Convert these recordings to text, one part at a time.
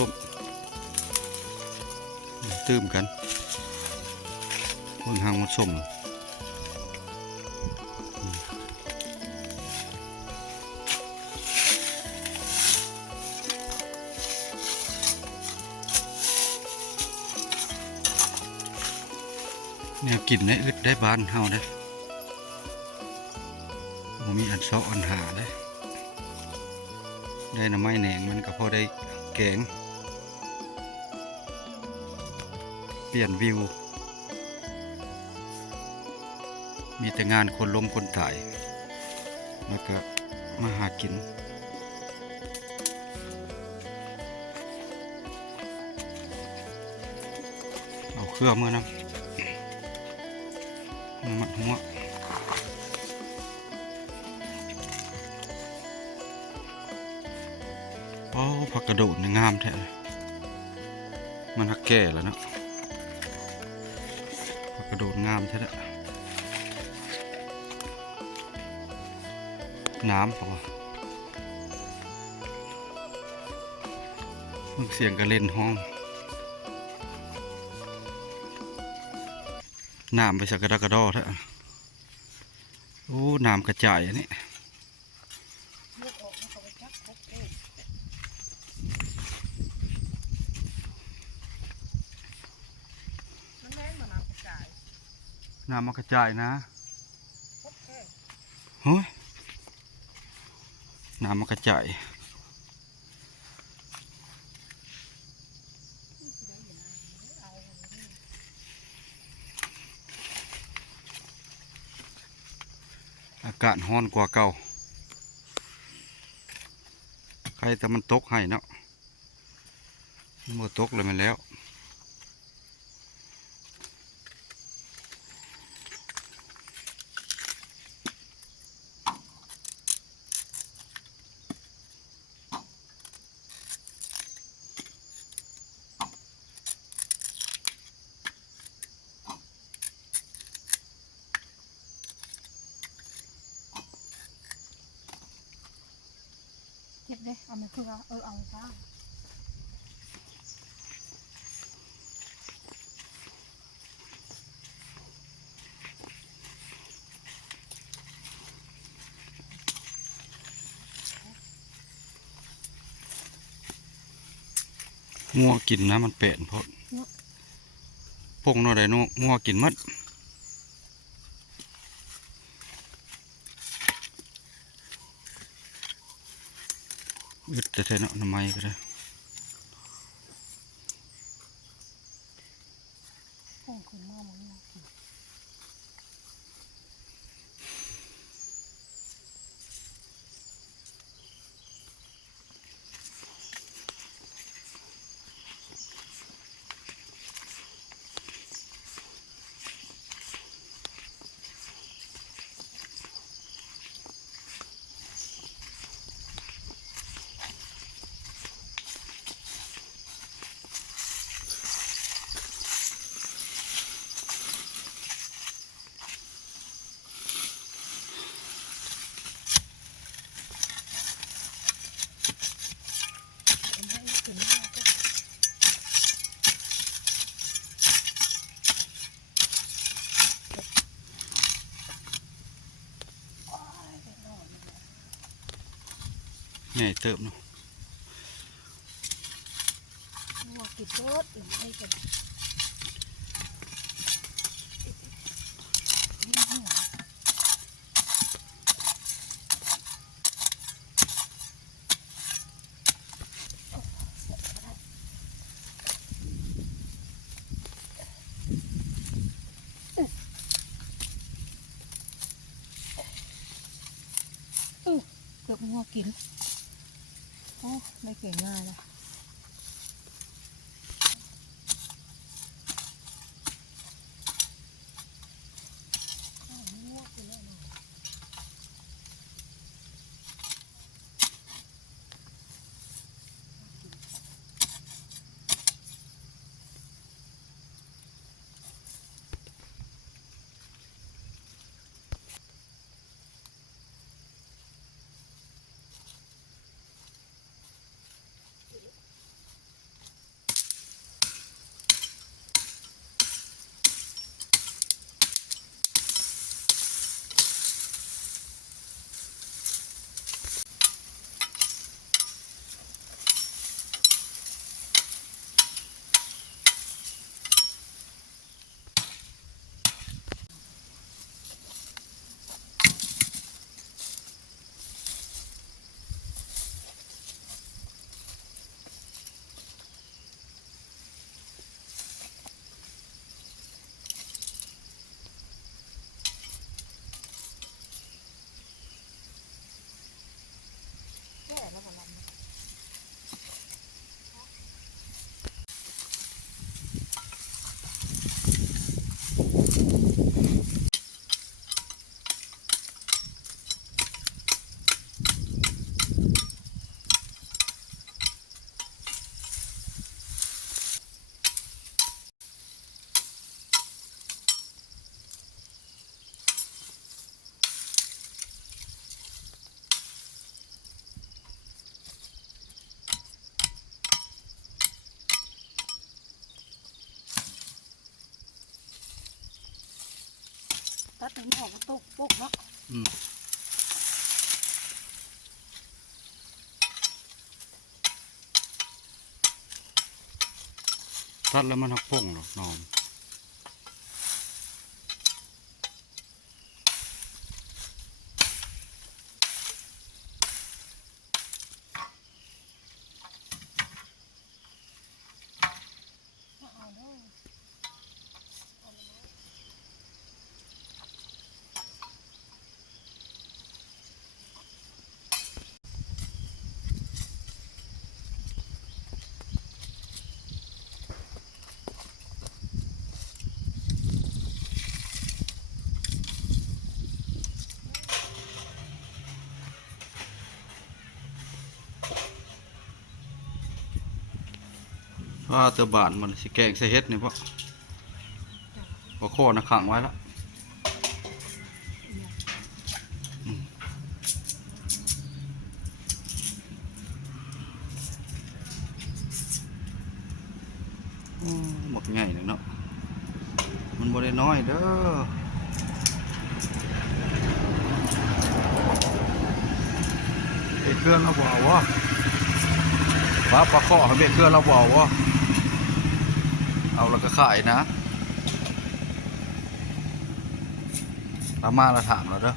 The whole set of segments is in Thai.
ส้มตื้มกันเบิ่งหางมันส้มเนี่ยกินได้อึดได้บานเฮาได้บ่มีอันเซาะอันหาได้ได้น้ำไม้แหนงมันก็พอได้แกงเปลี่ยนวิวมีแต่งานคนล้มคนตายแล้วก็มาหากินเอาเครื่องมือน้ำมันหัวโอ้ผักกระโดดนี่งามแท้มันหักแก่แล้วนะผักกระโดดงามแท้ละน้ำของเสียงกระเล่นห้องน้ำไปสักกระดอแท้โอ้น้ำกระจายอันนี้น้ำมันกระจายนะเฮ้ยน้ำมันกระจายอากาศร้อนกว่าเก่าใครแต่มันตกให้เนาะมันบ่ตกเลยมันแล้วเก็บเลยเอามาคือเอาจ้างัวกินนะมันเป็ดเพราะพงโน่ได้โน่งัวกินมัดอึดแต่เท่านั้นทำไมก็ได้ห้องคือหม้อมันน่ากินใหญ่เติบเนาะหม้อกินรสอื่นให้กันเกือบหม้อกินโอ้ไม่เก่งง่ายเลย ตัดถึงออกตุกปุ๊กเนาะ ตัดแล้วมันหักป่งหรอกนอนว่าเตอบานมันสิแกงใส่เฮ็ดนี่บ่ข้อนะขังไว้แล้วหมดใหญ่เลยเนาะมันบ่ได้น้อยเด้อไอ้เครื่องเราบ่เอาวะว่าปลาข้อเขาเบ็ดเครื่องเราบ่เอาวะเอาแล้วก็ขายนะเรามาเราถามเราเด้อ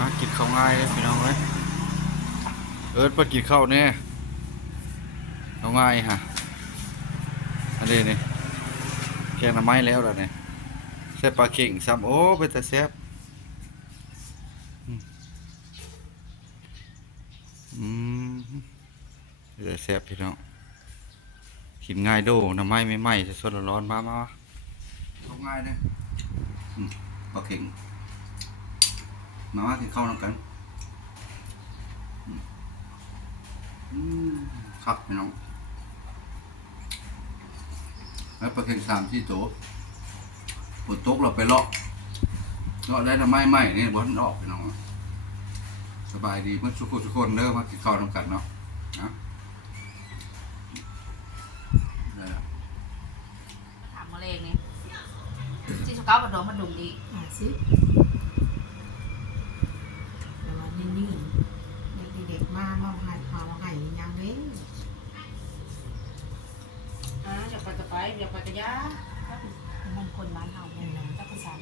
มากินข้าวง่ายเลยพี่น้องเว้ยเอิร์ธไปกินข้าวเนี่ยข้าวง่ายฮะอันนี้นี่แกงหน่อไม้แล้วล่ะเนี่ยแซ่บปลาเข่งซ้ำโอ้เป็นแต่แซ่บเป็นแต่แซ่บพี่น้องกินง่ายโดหน่อไม้ไม่ไหม้สดๆร้อนๆมาข้าวง่ายเนี่ยปลาเข่งมากินข้าวนำกันครับพี่น้องแล้วปลาเค็ง3-4 ตัวปวดตกเราไปเลาะได้ทำไมไม่เนี่ยบนออกพี่น้องสบายดีเมื่อทุกคนเด้อมากินข้าวนำกันเนาะนะถามมาเลงนี่ที่สเก้าบัดดองมันดุมดีสิแต่ว่านิ่งๆเด็กๆมาหายพามาหายยังเว้ยอย่าไปกระไปอย่าไปกระยามันคนบ้านเฮาเป็นนะถ้าภาษา